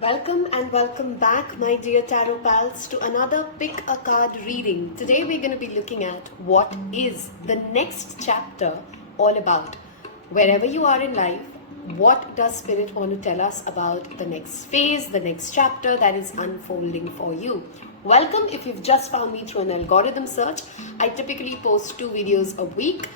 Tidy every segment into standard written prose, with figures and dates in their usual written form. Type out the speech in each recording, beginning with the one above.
Welcome and welcome back, my dear tarot pals, to another pick a card reading. Today we're going to be looking at what is the next chapter all about. Wherever you are in life, what does Spirit want to tell us about the next phase, the next chapter that is unfolding for you? Welcome. If you've just found me through an algorithm search, I typically post 2 videos a week.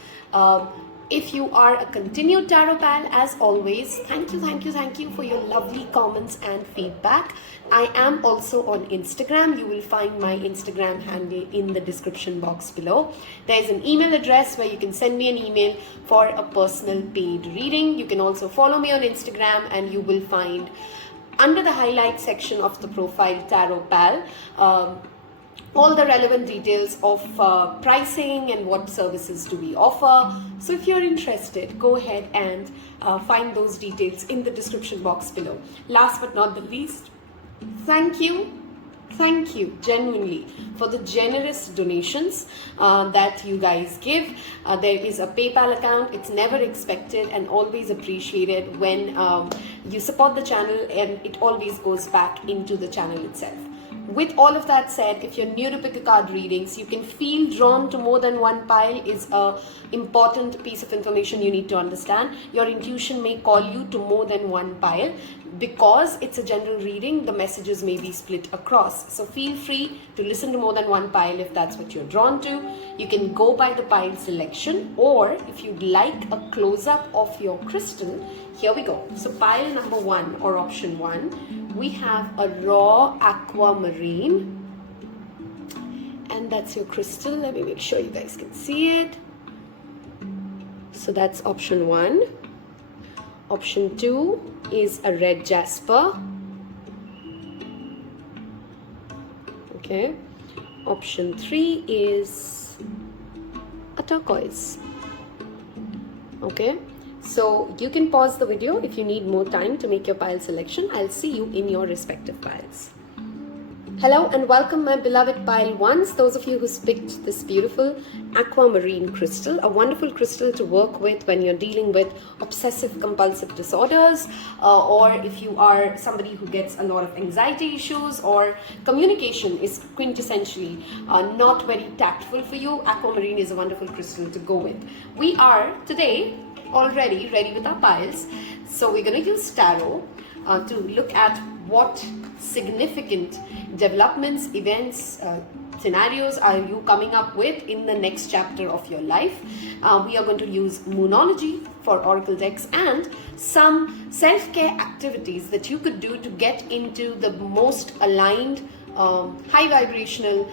If you are a continued tarot pal, as always, thank you for your lovely comments and feedback. I am also on Instagram. You will find my Instagram handle in the description box below. There is an email address where you can send me an email for a personal paid reading. You can also follow me on Instagram, and you will find under the highlight section of the profile Tarot Pal all the relevant details of pricing and what services do we offer. So if you're interested, go ahead and find those details in the description box below. Last but not the least, thank you genuinely for the generous donations that you guys give. There is a PayPal account. It's never expected and always appreciated when you support the channel, and it always goes back into the channel itself. With all of that said, if you're new to pick a card readings, you can feel drawn to more than one pile is a important piece of information you need to understand. Your intuition may call you to more than one pile. Because it's a general reading, the messages may be split across. So feel free to listen to more than one pile if that's what you're drawn to. You can go by the pile selection, or if you'd like a close-up of your crystal, here we go. So pile number 1 or option 1, we have a raw aquamarine. And that's your crystal. Let me make sure you guys can see it. So that's option 1. Option 2 is a red Jasper. Okay. Option 3 is a turquoise. Okay. So you can pause the video if you need more time to make your pile selection. I'll see you in your respective piles. Hello and welcome, my beloved pile ones, those of you who picked this beautiful aquamarine crystal, a wonderful crystal to work with when you're dealing with obsessive compulsive disorders, or if you are somebody who gets a lot of anxiety issues, or communication is quintessentially not very tactful for you. Aquamarine is a wonderful crystal to go with. We are today already ready with our piles, so we're going to use tarot to look at what significant developments, events, scenarios are you coming up with in the next chapter of your life. We are going to use moonology for oracle decks and some self-care activities that you could do to get into the most aligned, high vibrational,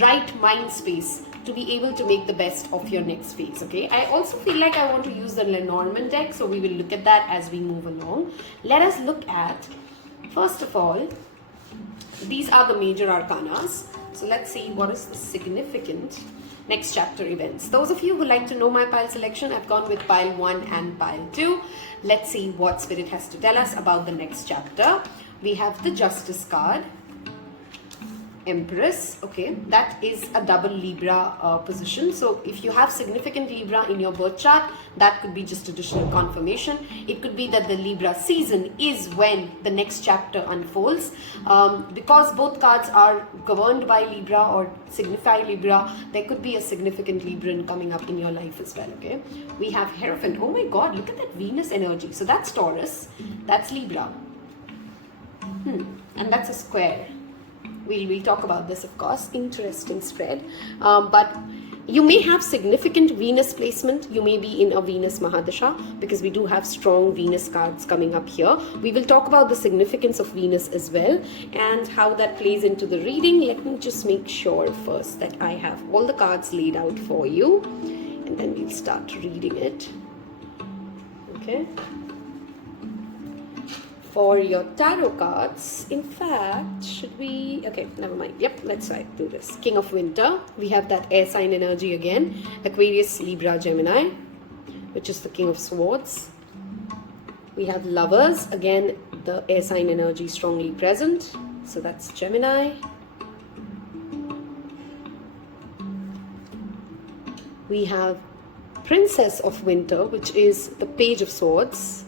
right mind space to be able to make the best of your next phase. Okay, I also feel like I want to use the Lenormand deck, so we will look at that as we move along. Let us look at, first of all, these are the major arcanas. So let's see what is the significant next chapter events. Those of you who like to know my pile selection, I've gone with pile 1 and pile 2. Let's see what Spirit has to tell us about the next chapter. We have the Justice card, Empress. Okay, that is a double Libra position. So if you have significant Libra in your birth chart, that could be just additional confirmation. It could be that the Libra season is when the next chapter unfolds. Because both cards are governed by Libra or signify Libra, there could be a significant Libran coming up in your life as well. Okay, we have Hierophant. Oh my God, look at that Venus energy. So that's Taurus, that's Libra, and that's a square. We'll talk about this, of course. Interesting spread. But you may have significant Venus placement. You may be in a Venus Mahadasha, because we do have strong Venus cards coming up here. We will talk about the significance of Venus as well and how that plays into the reading. Let me just make sure first that I have all the cards laid out for you, and then we'll start reading it. Okay. For your tarot cards, in fact, should we, okay, never mind. Yep, let's do this. King of Winter, we have that air sign energy again. Aquarius, Libra, Gemini, which is the King of Swords. We have Lovers, again, the air sign energy strongly present. So that's Gemini. We have Princess of Winter, which is the Page of Swords.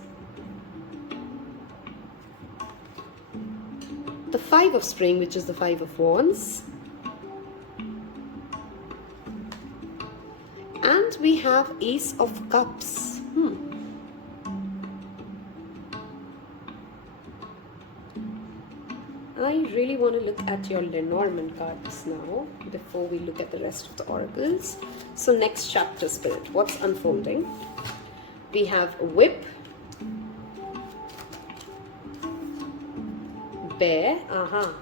The Five of Spring, which is the Five of Wands. And we have Ace of Cups. I really want to look at your Lenormand cards now before we look at the rest of the oracles. So next chapter, Spirit, what's unfolding? We have Whip, Bear,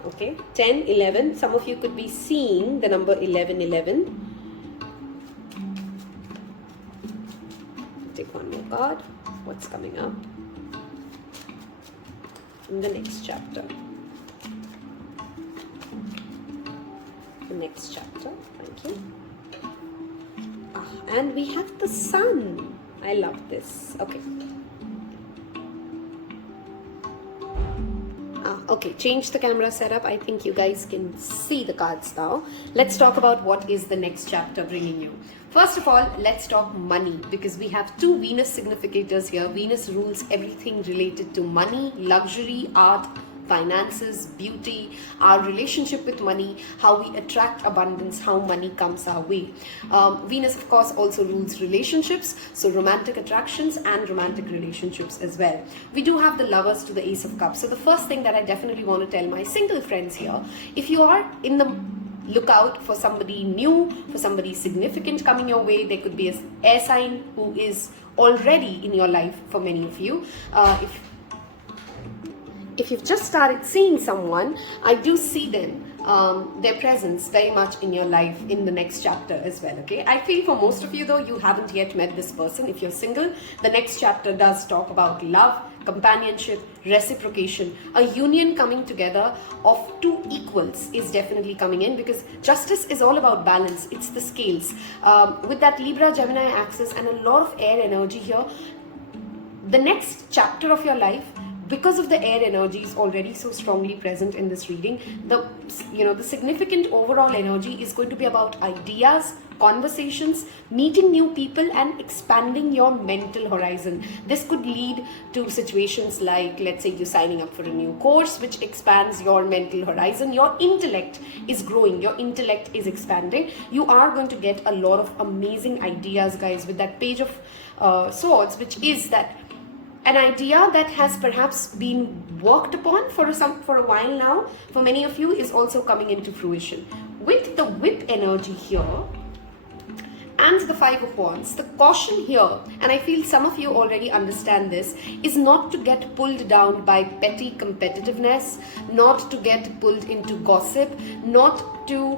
okay, 10, 11. Some of you could be seeing the number 11, 11. Take one more card. What's coming up in the next chapter? The next chapter, thank you. And we have the Sun. I love this. Okay. Okay, change the camera setup. I think you guys can see the cards now. Let's talk about what is the next chapter bringing you. First of all, let's talk money, because we have two Venus significators here. Venus rules everything related to money, luxury, art, finances, beauty, our relationship with money, how we attract abundance, how money comes our way. Venus, of course, also rules relationships, so romantic attractions and romantic relationships as well. We do have the Lovers to the Ace of Cups. So the first thing that I definitely want to tell my single friends here, if you are in the lookout for somebody new, for somebody significant coming your way, there could be an air sign who is already in your life for many of you. If you've just started seeing someone, I do see them, their presence very much in your life in the next chapter as well, okay? I feel for most of you though, you haven't yet met this person. If you're single, the next chapter does talk about love, companionship, reciprocation. A union coming together of two equals is definitely coming in, because justice is all about balance. It's the scales. With that Libra, Gemini axis and a lot of air energy here, the next chapter of your life, because of the air energy is already so strongly present in this reading, the significant overall energy is going to be about ideas, conversations, meeting new people and expanding your mental horizon. This could lead to situations like, let's say you're signing up for a new course which expands your mental horizon. Your intellect is growing, your intellect is expanding. You are going to get a lot of amazing ideas, guys, with that Page of Swords, which is that an idea that has perhaps been worked upon for a while now, for many of you, is also coming into fruition. With the Whip energy here and the Five of Wands, the caution here, and I feel some of you already understand this, is not to get pulled down by petty competitiveness, not to get pulled into gossip, not to...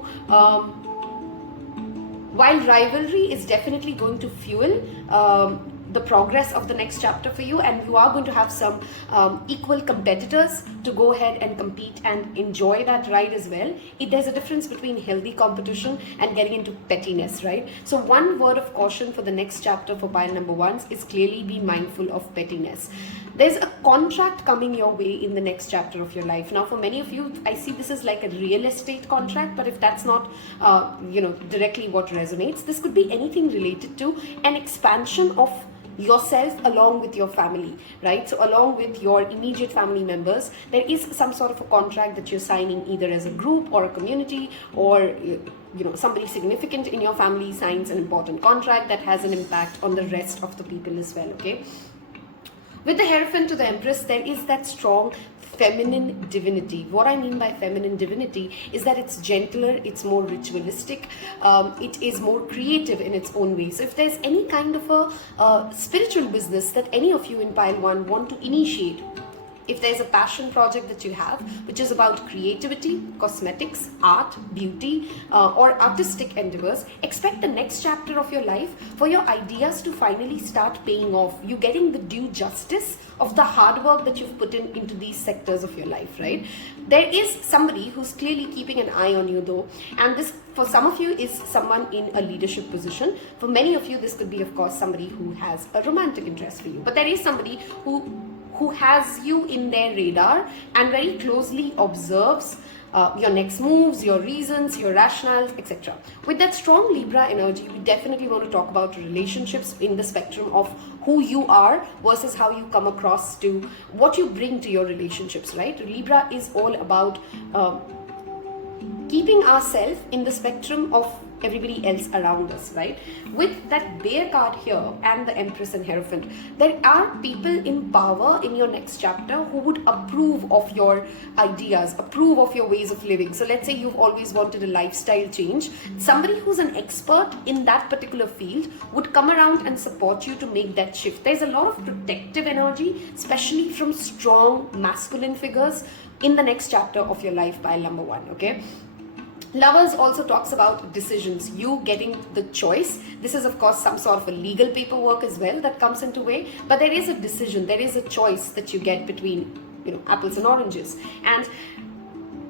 while rivalry is definitely going to fuel the progress of the next chapter for you, and you are going to have some equal competitors to go ahead and compete and enjoy that ride as well. There's a difference between healthy competition and getting into pettiness, right? So one word of caution for the next chapter for pile number 1 is clearly be mindful of pettiness. There's a contract coming your way in the next chapter of your life. Now, for many of you, I see this as like a real estate contract, but if that's not, directly what resonates, this could be anything related to an expansion of yourself along with your family, right? So along with your immediate family members, there is some sort of a contract that you're signing either as a group or a community, or somebody significant in your family signs an important contract that has an impact on the rest of the people as well, okay? With the Hierophant to the Empress, there is that strong feminine divinity. What I mean by feminine divinity is that it's gentler, it's more ritualistic, it is more creative in its own way. So if there's any kind of a spiritual business that any of you in pile 1 want to initiate, if there's a passion project that you have, which is about creativity, cosmetics, art, beauty, or artistic endeavors, expect the next chapter of your life for your ideas to finally start paying off. You're getting the due justice of the hard work that you've put into these sectors of your life, right? There is somebody who's clearly keeping an eye on you though, and this, for some of you, is someone in a leadership position. For many of you, this could be, of course, somebody who has a romantic interest for you. But there is somebody who has you in their radar and very closely observes your next moves, your reasons, your rationales, etc. With that strong Libra energy, we definitely want to talk about relationships in the spectrum of who you are versus how you come across to what you bring to your relationships, right? Libra is all about keeping ourselves in the spectrum of everybody else around us, right? With that bear card here and the Empress and Hierophant, there are people in power in your next chapter who would approve of your ideas, approve of your ways of living. So let's say you've always wanted a lifestyle change. Somebody who's an expert in that particular field would come around and support you to make that shift. There's a lot of protective energy, especially from strong masculine figures in the next chapter of your life, pile number 1, okay? Lovers also talks about decisions, you getting the choice. This is of course some sort of a legal paperwork as well that comes into way, but there is a decision, there is a choice that you get between, apples and oranges. And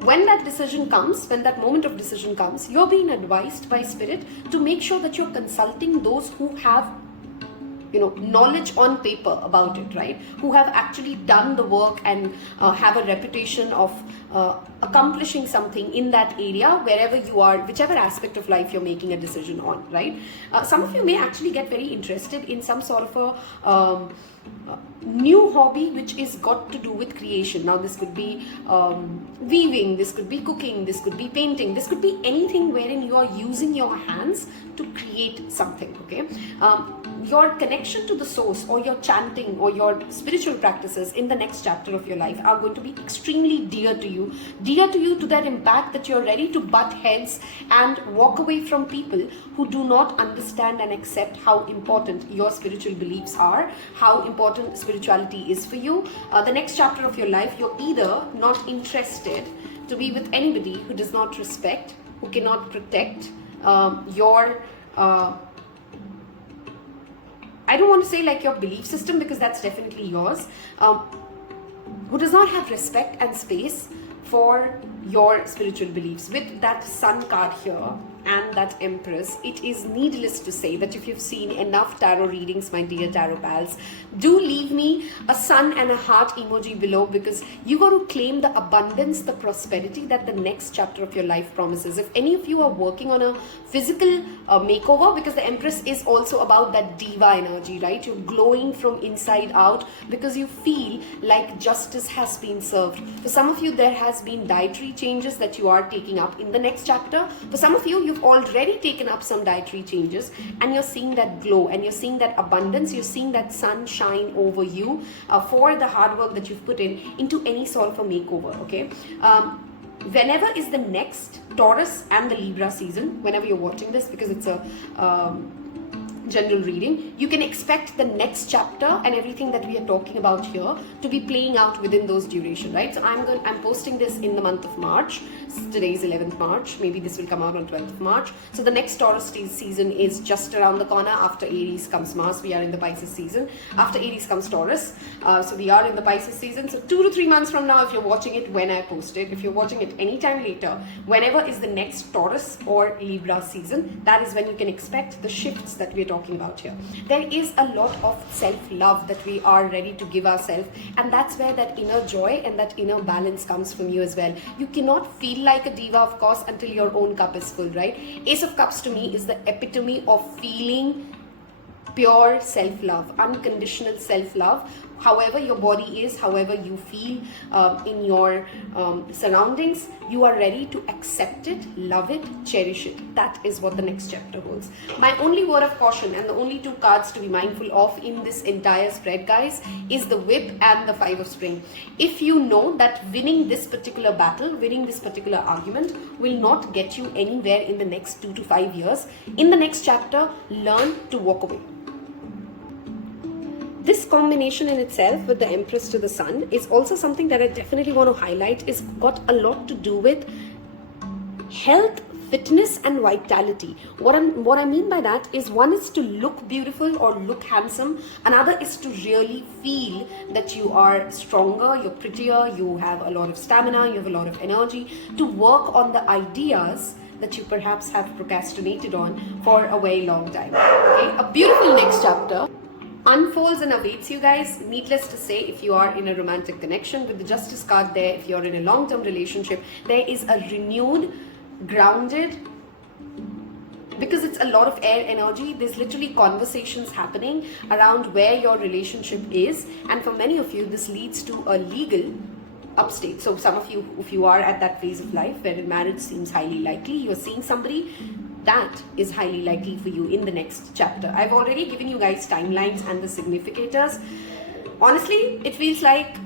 when that decision comes, when that moment of decision comes, you're being advised by spirit to make sure that you're consulting those who have knowledge on paper about it, right? Who have actually done the work and have a reputation of accomplishing something in that area, wherever you are, whichever aspect of life you're making a decision on, right? Some of you may actually get very interested in some sort of a new hobby which is got to do with creation. Now this could be weaving, this could be cooking, this could be painting, this could be anything wherein you are using your hands to create something, okay? Your connection to the source or your chanting or your spiritual practices in the next chapter of your life are going to be extremely dear to you to that impact that you're ready to butt heads and walk away from people who do not understand and accept how important your spiritual beliefs are, how important spirituality is for you. The next chapter of your life, you're either not interested to be with anybody who does not respect, who cannot protect your I don't want to say like your belief system, because that's definitely yours, who does not have respect and space for your spiritual beliefs. With that Sun card here and that Empress, it is needless to say that if you've seen enough tarot readings, my dear tarot pals, do leave me a sun and a heart emoji below, because you got to claim the abundance, the prosperity that the next chapter of your life promises. If any of you are working on a physical makeover, because the Empress is also about that diva energy, right? You're glowing from inside out because you feel like justice has been served. For some of you, there has been dietary changes that you are taking up in the next chapter. For some of you, you've already taken up some dietary changes and you're seeing that glow and you're seeing that abundance, you're seeing that sun shine over you for the hard work that you've put in into any sort of a makeover, okay? Whenever is the next Taurus and the Libra season, whenever you're watching this, because it's a general reading, you can expect the next chapter and everything that we are talking about here to be playing out within those duration, right? So I'm posting this in the month of March. Today is 11th March. Maybe this will come out on 12th of March. So the next Taurus season is just around the corner. After Aries comes Mars. We are in the Pisces season. After Aries comes Taurus. So we are in the Pisces season. So 2 to 3 months from now, if you're watching it when I post it, if you're watching it anytime later, whenever is the next Taurus or Libra season, that is when you can expect the shifts that we're talking about here. There is a lot of self-love that we are ready to give ourselves, and that's where that inner joy and that inner balance comes from you as well. You cannot feel like a diva, of course, until your own cup is full, right? Ace of Cups to me is the epitome of feeling pure self-love, unconditional self-love. However your body is, however you feel in your surroundings, you are ready to accept it, love it, cherish it. That is what the next chapter holds. My only word of caution and the only 2 cards to be mindful of in this entire spread, guys, is the Whip and the 5 of Spring. If you know that winning this particular battle, winning this particular argument will not get you anywhere in the next 2 to 5 years, in the next chapter, learn to walk away. This combination in itself with the Empress to the Sun is also something that I definitely want to highlight. It's got a lot to do with health, fitness and vitality. What I mean by that is, one is to look beautiful or look handsome. Another is to really feel that you are stronger, you're prettier, you have a lot of stamina, you have a lot of energy to work on the ideas that you perhaps have procrastinated on for a very long time. Okay, a beautiful next chapter. unfolds and awaits you guys. Needless to say, if you are in a romantic connection, with the Justice card there, if you're in a long-term relationship, there is a renewed, grounded, because it's a lot of air energy, there's literally conversations happening around where your relationship is, and for many of you this leads to a legal upstate. So some of you, if you are at that phase of life wherein marriage seems highly likely, you're seeing somebody, that is highly likely for you in the next chapter. I've already given you guys timelines and the significators. Honestly, it feels like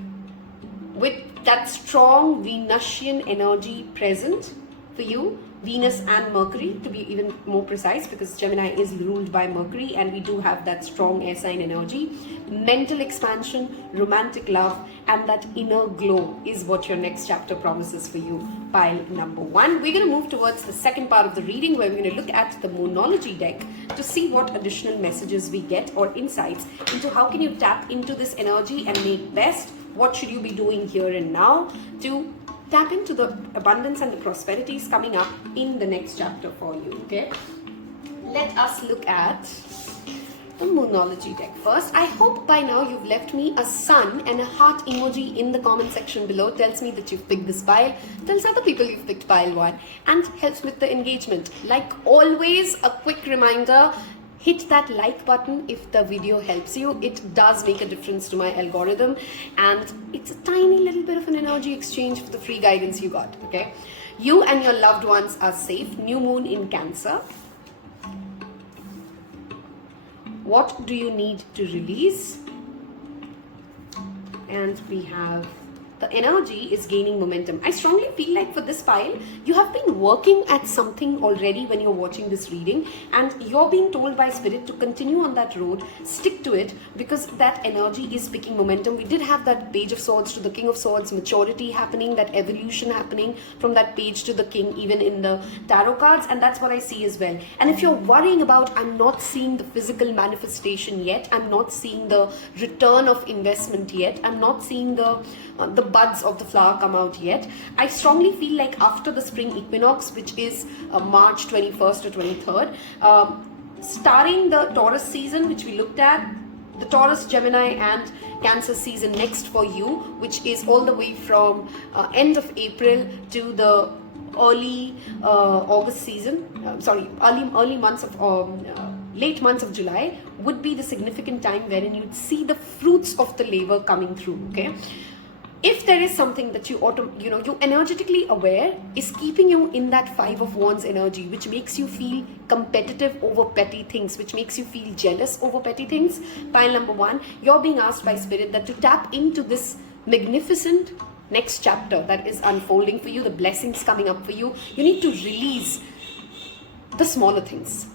with that strong Venusian energy present for you, Venus and Mercury to be even more precise, because Gemini is ruled by Mercury and we do have that strong air sign energy. Mental expansion, romantic love, and that inner glow is what your next chapter promises for you, pile number 1. We're going to move towards the second part of the reading, where we're going to look at the Moonology deck to see what additional messages we get or insights into how can you tap into this energy and make best. What should you be doing here and now to tap into the abundance and the prosperities coming up in the next chapter for you, okay? Let us look at the Moonology deck first. I hope by now you've left me a sun and a heart emoji in the comment section below. Tells me that you've picked this pile, tells other people you've picked pile 1, and helps with the engagement. Like always, a quick reminder, hit that like button if the video helps you. It does make a difference to my algorithm, and it's a tiny little bit of an energy exchange for the free guidance you got, okay? You and your loved ones are safe. New moon in Cancer. What do you need to release? And we have the energy is gaining momentum. I strongly feel like for this pile, you have been working at something already when you're watching this reading, and you're being told by Spirit to continue on that road, stick to it, because that energy is picking momentum. We did have that Page of Swords to the King of Swords, maturity happening, that evolution happening from that page to the King, even in the tarot cards, and that's what I see as well. And if you're worrying about, I'm not seeing the physical manifestation yet, I'm not seeing the return of investment yet, I'm not seeing the buds of the flower come out yet, I strongly feel like after the spring equinox, which is March 21st or 23rd, starting the Taurus season, which we looked at, the Taurus, Gemini and Cancer season next for you, which is all the way from end of April to the early August season, early months of late months of July, would be the significant time wherein you'd see the fruits of the labor coming through, okay? If there is something that you you energetically aware is keeping you in that 5 of Wands energy, which makes you feel competitive over petty things, which makes you feel jealous over petty things, pile number 1, you're being asked by Spirit that to tap into this magnificent next chapter that is unfolding for you, the blessings coming up for you. You need to release the smaller things.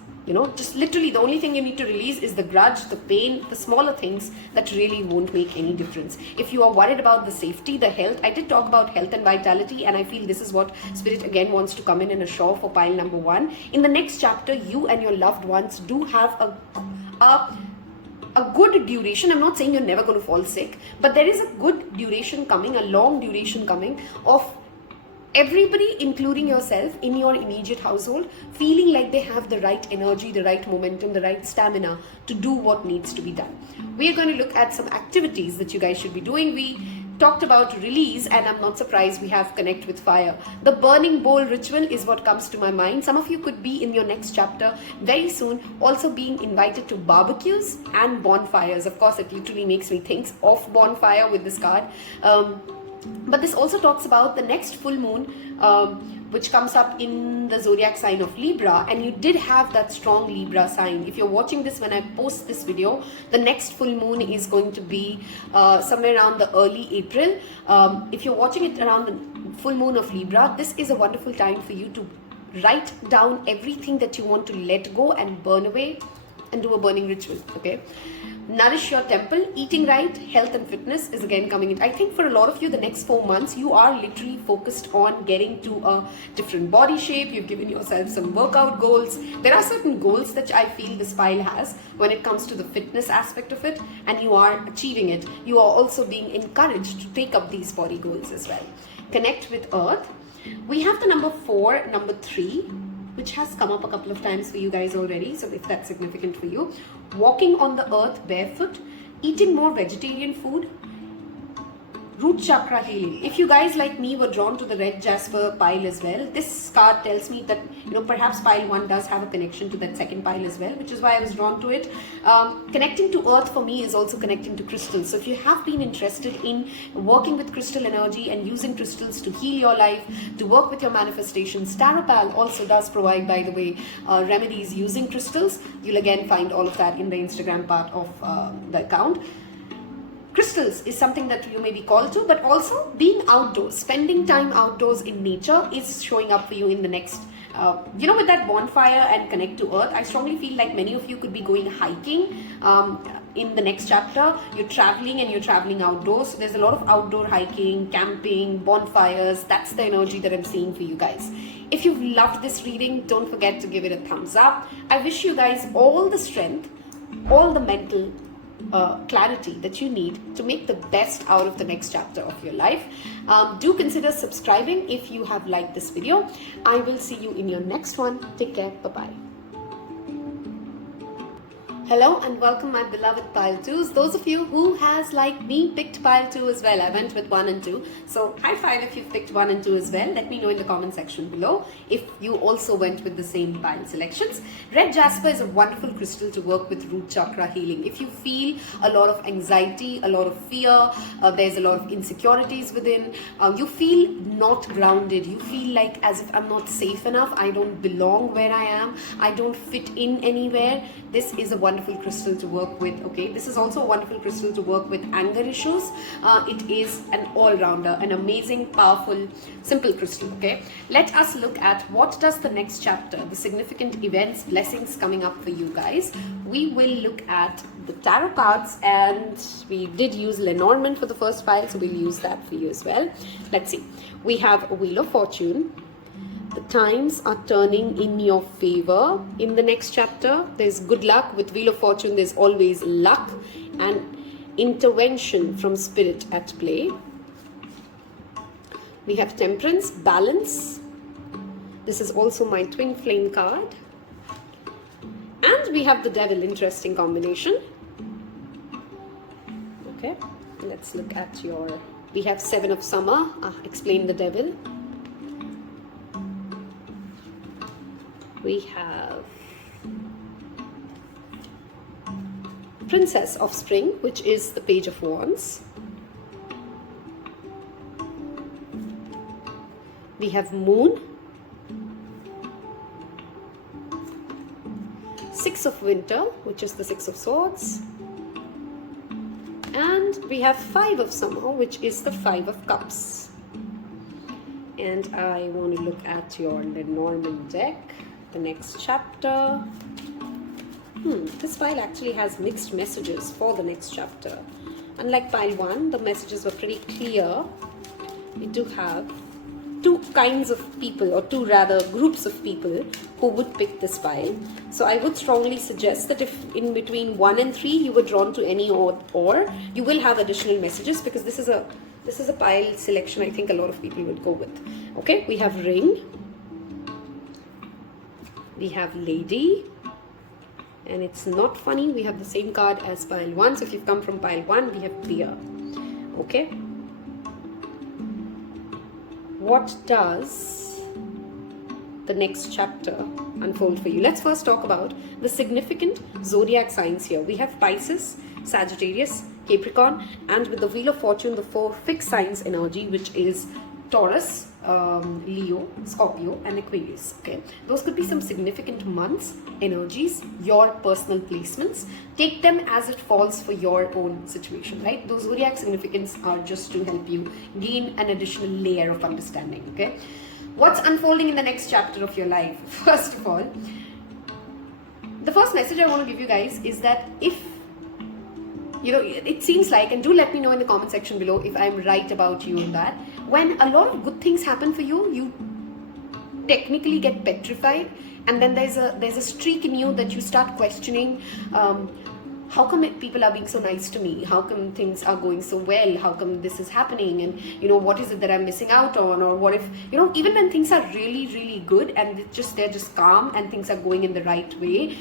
Just literally the only thing you need to release is the grudge, the pain, the smaller things that really won't make any difference. If you are worried about the safety, the health, I did talk about health and vitality, and I feel this is what Spirit again wants to come in assure for pile number 1. In the next chapter, you and your loved ones do have a good duration. I'm not saying you're never going to fall sick, but there is a good duration coming, a long duration coming of everybody, including yourself, in your immediate household, feeling like they have the right energy, the right momentum, the right stamina to do what needs to be done. We are going to look at some activities that you guys should be doing. We talked about release, and I'm not surprised we have connect with fire. The burning bowl ritual is what comes to my mind. Some of you could be in your next chapter very soon also being invited to barbecues and bonfires. Of course, it literally makes me think of bonfire with this card. But this also talks about the next full moon, which comes up in the zodiac sign of Libra, and you did have that strong Libra sign. If you're watching this when I post this video, the next full moon is going to be somewhere around the early April. If you're watching it around the full moon of Libra, this is a wonderful time for you to write down everything that you want to let go and burn away, and do a burning ritual, okay? Nourish your temple, eating right, health and fitness is again coming in. I think for a lot of you, the next 4 months, you are literally focused on getting to a different body shape. You've given yourself some workout goals. There are certain goals that I feel this pile has when it comes to the fitness aspect of it, and you are achieving it. You are also being encouraged to take up these body goals as well. Connect with Earth. We have the number 4, number 3, which has come up a couple of times for you guys already, so if that's significant for you. Walking on the earth barefoot, eating more vegetarian food, root chakra healing. If you guys like me were drawn to the red jasper pile as well, this card tells me that, you know, perhaps pile 1 does have a connection to that second pile as well, which is why I was drawn to it. Connecting to earth for me is also connecting to crystals. So if you have been interested in working with crystal energy and using crystals to heal your life, to work with your manifestations, Taropal also does provide, by the way, remedies using crystals. You'll again find all of that in the Instagram part of the account. Crystals is something that you may be called to, but also being outdoors, spending time outdoors in nature is showing up for you in the next, you know, with that bonfire and connect to earth. I strongly feel like many of you could be going hiking in the next chapter. You're traveling and you're traveling outdoors. So there's a lot of outdoor hiking, camping, bonfires. That's the energy that I'm seeing for you guys. If you've loved this reading, don't forget to give it a thumbs up. I wish you guys all the strength, all the mental clarity that you need to make the best out of the next chapter of your life. Do consider subscribing if you have liked this video. I will see you in your next one. Take care. Bye-bye. Hello and welcome, my beloved pile 2s. Those of you who has, like me, picked pile 2 as well. I went with 1 and 2. So high five if you've picked 1 and 2 as well. Let me know in the comment section below if you also went with the same pile selections. Red jasper is a wonderful crystal to work with root chakra healing. If you feel a lot of anxiety, a lot of fear, there's a lot of insecurities within, you feel not grounded, you feel like as if I'm not safe enough, I don't belong where I am, I don't fit in anywhere, this is a wonderful crystal to work with. Okay, this is also a wonderful crystal to work with anger issues. It is an all-rounder, an amazing, powerful, simple crystal. Okay, let us look at what does the next chapter, the significant events, blessings coming up for you guys. We will look at the tarot cards, and we did use Lenormand for the first pile, so we'll use that for you as well. Let's see. We have a Wheel of Fortune. The times are turning in your favor. In the next chapter, there's good luck. With Wheel of Fortune, there's always luck and intervention from spirit at play. We have Temperance, Balance. This is also my twin flame card. And we have the Devil, interesting combination. Okay, let's look at your... We have Seven of Summer, explain the Devil. We have Princess of Spring, which is the Page of Wands. We have Moon, Six of Winter, which is the Six of Swords. And we have Five of Summer, which is the Five of Cups. And I want to look at your Lenormand deck. The next chapter. This pile actually has mixed messages for the next chapter. Unlike pile 1, the messages were pretty clear. We do have two kinds of people, or two rather groups of people who would pick this pile. So I would strongly suggest that if in between 1 and 3 you were drawn to any or you will have additional messages, because this is a pile selection I think a lot of people would go with. Okay, we have Ring. We have Lady, and it's not funny, we have the same card as pile 1. So if you've come from pile 1, we have Beer. Okay, what does the next chapter unfold for you? Let's first talk about the significant zodiac signs here. We have Pisces, Sagittarius, Capricorn, and with the Wheel of Fortune, the 4 fixed signs energy, which is Taurus, Leo, Scorpio, and Aquarius. Okay, those could be some significant months, energies, your personal placements. Take them as it falls for your own situation, right? Those zodiac significance are just to help you gain an additional layer of understanding. Okay, what's unfolding in the next chapter of your life? First of all, the first message I want to give you guys is that if you know, it seems like, and do let me know in the comment section below if I'm right about you in that, when a lot of good things happen for you, you technically get petrified, and then there's a streak in you that you start questioning how come people are being so nice to me? How come things are going so well? How come this is happening? And what is it that I'm missing out on? Or what if, even when things are really, really good and they're just calm and things are going in the right way,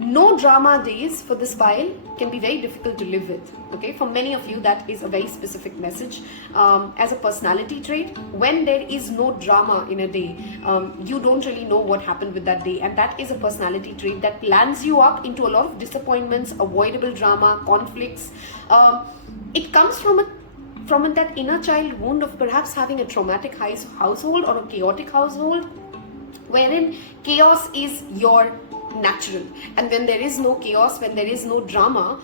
no drama days for this pile can be very difficult to live with. Okay, for many of you, that is a very specific message. As a personality trait, when there is no drama in a day, you don't really know what happened with that day, and that is a personality trait that lands you up into a lot of disappointments, avoidable drama, conflicts. It comes from that inner child wound of perhaps having a traumatic household or a chaotic household, wherein chaos is your natural, and when there is no chaos, when there is no drama,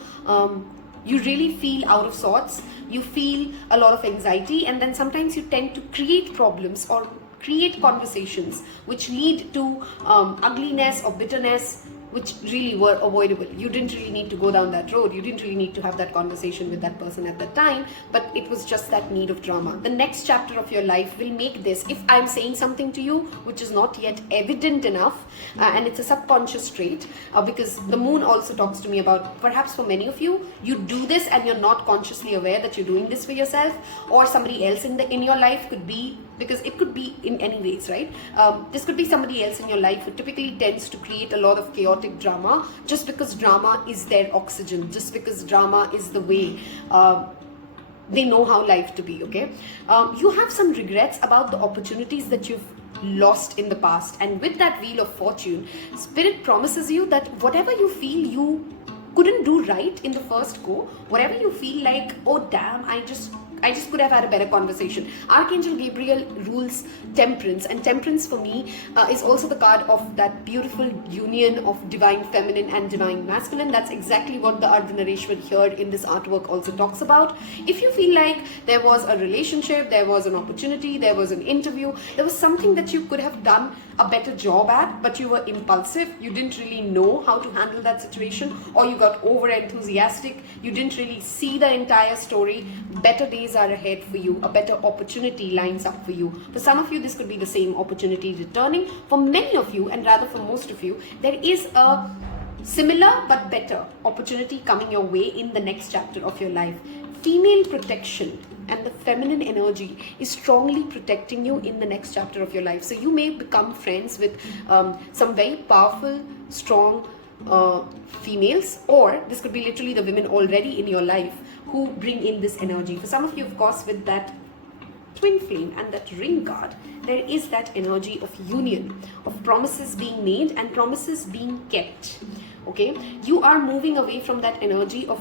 you really feel out of sorts, you feel a lot of anxiety, and then sometimes you tend to create problems or create conversations which lead to ugliness or bitterness, which really were avoidable. You didn't really need to go down that road. You didn't really need to have that conversation with that person at that time, but it was just that need of drama. The next chapter of your life will make this, if I'm saying something to you which is not yet evident enough, and it's a subconscious trait, because the moon also talks to me about, perhaps for many of you, you do this and you're not consciously aware that you're doing this for yourself, or somebody else in your life could be, because it could be in any ways, right? This could be somebody else in your life who typically tends to create a lot of chaotic drama, just because drama is their oxygen, just because drama is the way they know how life to be, okay? You have some regrets about the opportunities that you've lost in the past, and with that wheel of fortune, spirit promises you that whatever you feel you couldn't do right in the first go, whatever you feel like, oh damn, I just could have had a better conversation. Archangel Gabriel rules temperance, and temperance for me is also the card of that beautiful union of divine feminine and divine masculine. That's exactly what the Ardhanareshwar here in this artwork also talks about. If you feel like there was a relationship, there was an opportunity, there was an interview, there was something that you could have done a better job at, but you were impulsive, you didn't really know how to handle that situation, or you got over enthusiastic, you didn't really see the entire story, better days are ahead for you, a better opportunity lines up for you. For some of you, this could be the same opportunity returning. For many of you, and rather for most of you, there is a similar but better opportunity coming your way in the next chapter of your life. Female protection and the feminine energy is strongly protecting you in the next chapter of your life. So you may become friends with some very powerful, strong females, or this could be literally the women already in your life who bring in this energy. For some of you, of course, with that twin flame and that ring card, there is that energy of union, of promises being made and promises being kept. Okay, you are moving away from that energy of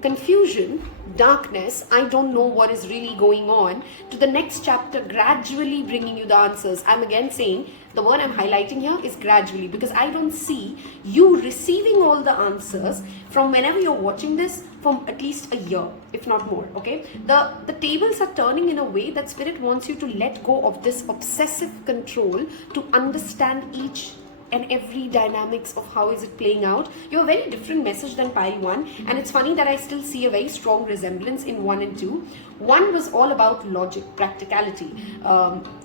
confusion, darkness, I don't know what is really going on, to the next chapter gradually bringing you the answers. I'm again saying the word I'm highlighting here is gradually, because I don't see you receiving all the answers from whenever you're watching this from at least a year, if not more. Okay, the tables are turning in a way that spirit wants you to let go of this obsessive control to understand each and every dynamics of how is it playing out. You have a very different message than pile 1, and it's funny that I still see a very strong resemblance in 1 and 2. 1 was all about logic, practicality,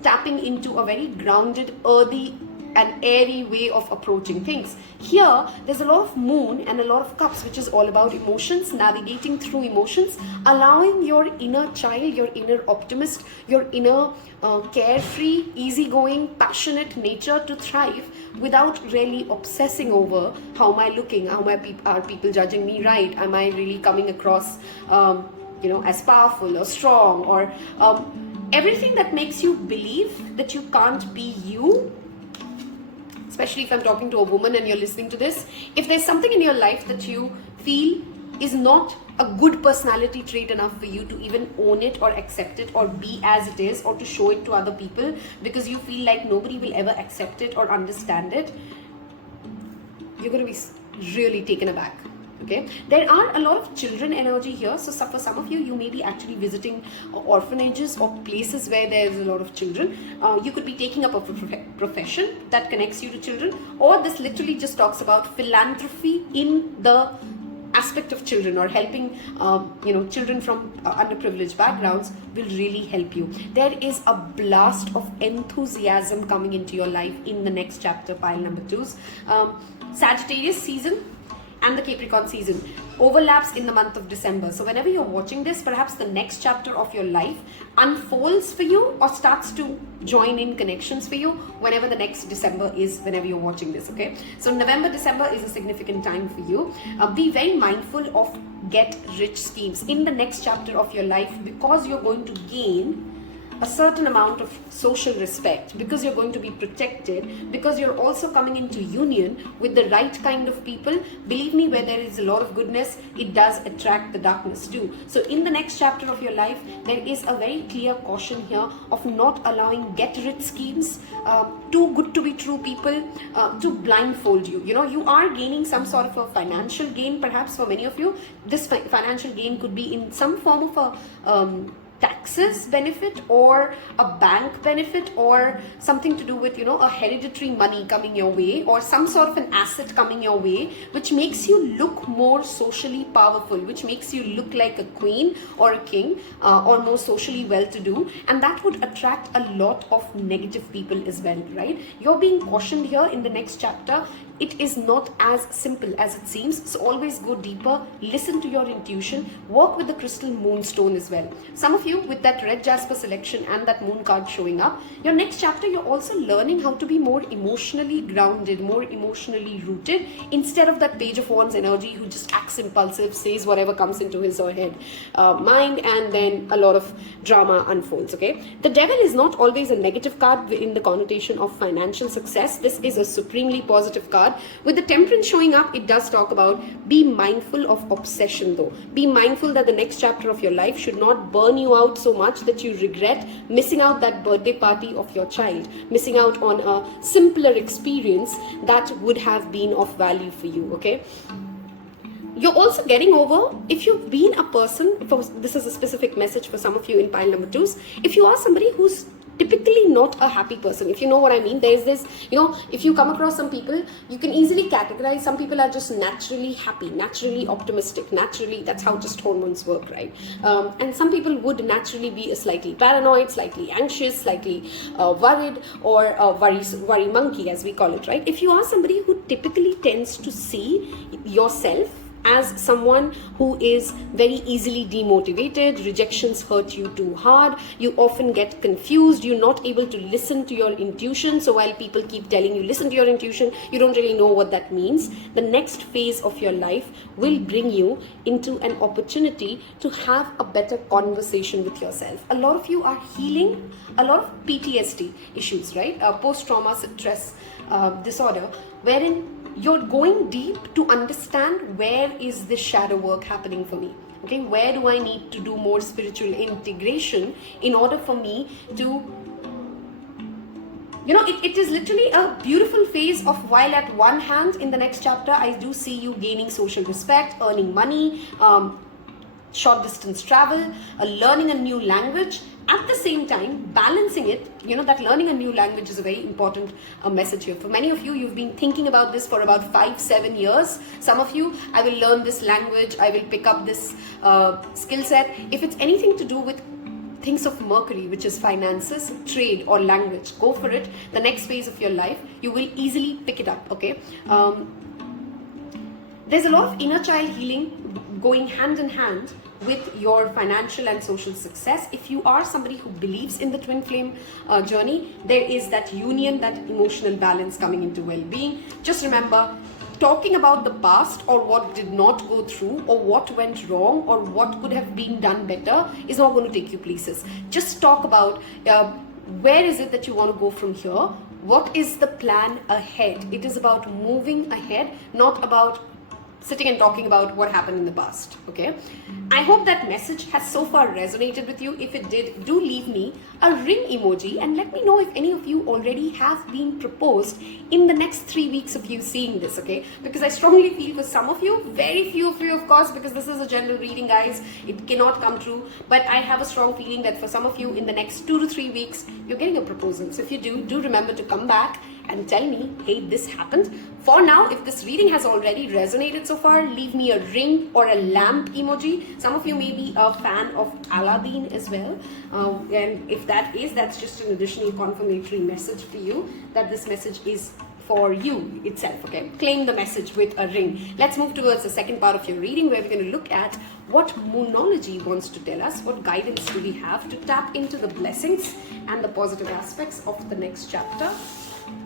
tapping into a very grounded, earthy and airy way of approaching things. Here, there's a lot of moon and a lot of cups, which is all about emotions, navigating through emotions, allowing your inner child, your inner optimist, your inner carefree, easygoing, passionate nature to thrive without really obsessing over how am I looking, how am are people judging me right, am I really coming across as powerful or strong, or everything that makes you believe that you can't be you. Especially if I'm talking to a woman and you're listening to this, if there's something in your life that you feel is not a good personality trait enough for you to even own it or accept it or be as it is, or to show it to other people because you feel like nobody will ever accept it or understand it, you're going to be really taken aback. Okay, there are a lot of children energy here, so for some of you, you may be actually visiting orphanages or places where there's a lot of children. You could be taking up a profession that connects you to children, or this literally just talks about philanthropy in the aspect of children or helping children from underprivileged backgrounds will really help you. There is a blast of enthusiasm coming into your life in the next chapter, pile number 2's. Sagittarius season and the Capricorn season overlaps in the month of December. So whenever you're watching this, perhaps the next chapter of your life unfolds for you or starts to join in connections for you whenever the next December is, whenever you're watching this, okay? So November, December is a significant time for you. Be very mindful of get rich schemes in the next chapter of your life, because you're going to gain a certain amount of social respect, because you're going to be protected, because you're also coming into union with the right kind of people. Believe me, where there is a lot of goodness, it does attract the darkness too. So in the next chapter of your life, there is a very clear caution here of not allowing get rich schemes, too good to be true people to blindfold you. You know, you are gaining some sort of a financial gain, perhaps for many of you. This financial gain could be in some form of a taxes benefit or a bank benefit, or something to do with, you know, a hereditary money coming your way, or some sort of an asset coming your way, which makes you look more socially powerful, which makes you look like a queen or a king, or more socially well-to-do, and that would attract a lot of negative people as well, right? You're being cautioned here in the next chapter. It is not as simple as it seems, so always go deeper, listen to your intuition, work with the crystal moonstone as well. Some of you with that red Jasper selection and that moon card showing up, your next chapter, you're also learning how to be more emotionally grounded, more emotionally rooted, instead of that Page of Wands energy who just acts impulsive, says whatever comes into his or her mind, and then a lot of drama unfolds, okay? The Devil is not always a negative card in the connotation of financial success. This is a supremely positive card. With the Temperance showing up, it does talk about be mindful of obsession though. Be mindful that the next chapter of your life should not burn you out so much that you regret missing out that birthday party of your child, missing out on a simpler experience that would have been of value for you, okay? You're also getting over, if you've been a person, this is a specific message for some of you in pile number 2's, if you are somebody who's typically not a happy person, if you know what I mean. There's this, you know, if you come across some people, you can easily categorize. Some people are just naturally happy, naturally optimistic, naturally, that's how just hormones work, right? And some people would naturally be a slightly paranoid, slightly anxious, slightly worried, or worry monkey as we call it, right? If you are somebody who typically tends to see yourself as someone who is very easily demotivated, rejections hurt you too hard, you often get confused, you're not able to listen to your intuition. So while people keep telling you listen to your intuition, you don't really know what that means. The next phase of your life will bring you into an opportunity to have a better conversation with yourself. A lot of you are healing a lot of PTSD issues, right? Post-trauma stress disorder, wherein you're going deep to understand where is this shadow work happening for me. Okay, where do I need to do more spiritual integration in order for me to, you know, it is literally a beautiful phase of, while at one hand in the next chapter, I do see you gaining social respect, earning money, short distance travel, learning a new language. At the same time, balancing it, you know, that learning a new language is a very important message here. For many of you, you've been thinking about this for about 5-7 years. Some of you, I will learn this language, I will pick up this skill set. If it's anything to do with things of Mercury, which is finances, trade, or language, go for it. The next phase of your life, you will easily pick it up, okay? There's a lot of inner child healing going hand in hand with your financial and social success. If you are somebody who believes in the twin flame journey, there is that union, that emotional balance coming into well-being. Just remember, talking about the past or what did not go through or what went wrong or what could have been done better is not going to take you places. Just talk about where is it that you want to go from here? What is the plan ahead? It is about moving ahead, not about sitting and talking about what happened in the past, okay? I hope that message has so far resonated with you. If it did, do leave me a ring emoji and let me know if any of you already have been proposed in the next 3 weeks of you seeing this, okay? Because I strongly feel for some of you, very few of you, of course, because this is a general reading, guys, it cannot come true, but I have a strong feeling that for some of you in the next 2 to 3 weeks, you're getting a proposal. So if you do remember to come back and tell me, hey, this happened. For now, if this reading has already resonated so far, leave me a ring or a lamp emoji. Some of you may be a fan of Aladdin as well. And if that is, that's just an additional confirmatory message for you that this message is for you itself, okay? Claim the message with a ring. Let's move towards the second part of your reading, where we're going to look at what Moonology wants to tell us. What guidance do we have to tap into the blessings and the positive aspects of the next chapter?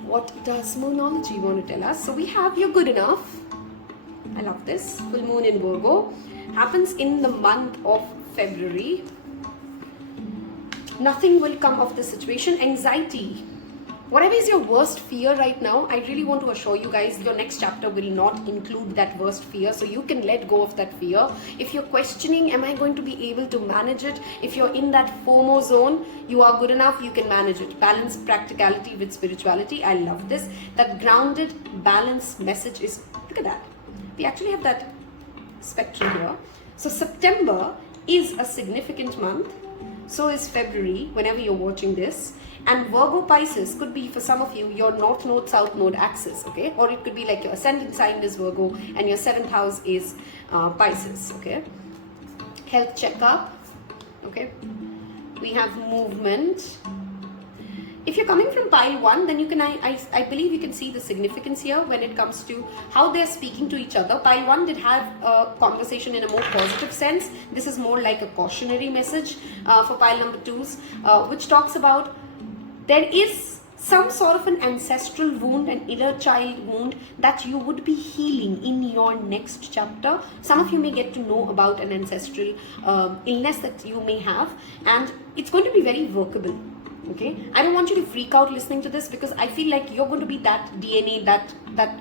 What does Moonology want to tell us? So we have You're Good Enough. I love this. Full moon in Virgo. Happens in the month of February. Nothing will come of the situation. Anxiety. Whatever is your worst fear right now, I really want to assure you guys, your next chapter will not include that worst fear. So you can let go of that fear. If you're questioning, am I going to be able to manage it? If you're in that FOMO zone, you are good enough, you can manage it. Balance practicality with spirituality. I love this. That grounded, balanced message is, look at that. We actually have that spectrum here. So September is a significant month. So is February, whenever you're watching this. And Virgo Pisces could be, for some of you, your North Node, South Node axis, okay? Or it could be like your ascendant sign is Virgo and your 7th house is Pisces, okay? Health checkup, okay? We have movement. If you're coming from pile 1, then you can, I believe you can see the significance here when it comes to how they're speaking to each other. Pile 1 did have a conversation in a more positive sense. This is more like a cautionary message for pile number 2s, which talks about there is some sort of an ancestral wound, an inner child wound that you would be healing in your next chapter. Some of you may get to know about an ancestral illness that you may have, and it's going to be very workable. Okay, I don't want you to freak out listening to this, because I feel like you're going to be that DNA, that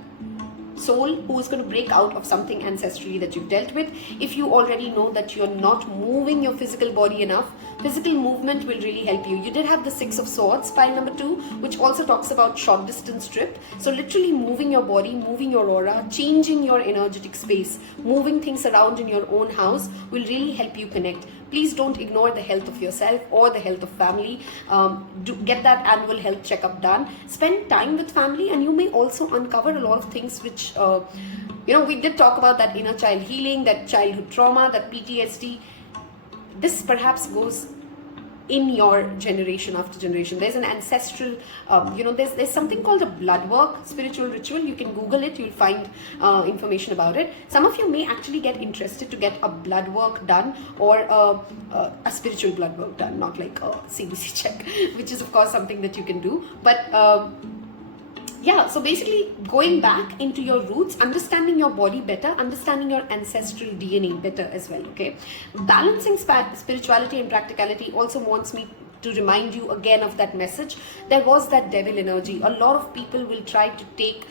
soul who is going to break out of something ancestrally that you've dealt with. If you already know that you're not moving your physical body enough, physical movement will really help you. You did have the 6 of Swords, pile number 2, which also talks about short distance trip. So literally moving your body, moving your aura, changing your energetic space, moving things around in your own house will really help you connect. Please don't ignore the health of yourself or the health of family. Get that annual health checkup done. Spend time with family, and you may also uncover a lot of things which, we did talk about that inner child healing, that childhood trauma, that PTSD. This perhaps goes in your generation after generation. There's an ancestral, there's something called a blood work spiritual ritual. You can Google it, you'll find information about it. Some of you may actually get interested to get a blood work done, or a spiritual blood work done, not like a CBC check, which is of course something that you can do. But yeah, so basically going back into your roots, understanding your body better, understanding your ancestral DNA better as well, okay? Balancing spirituality and practicality also wants me to remind you again of that message. There was that devil energy. A lot of people will try to take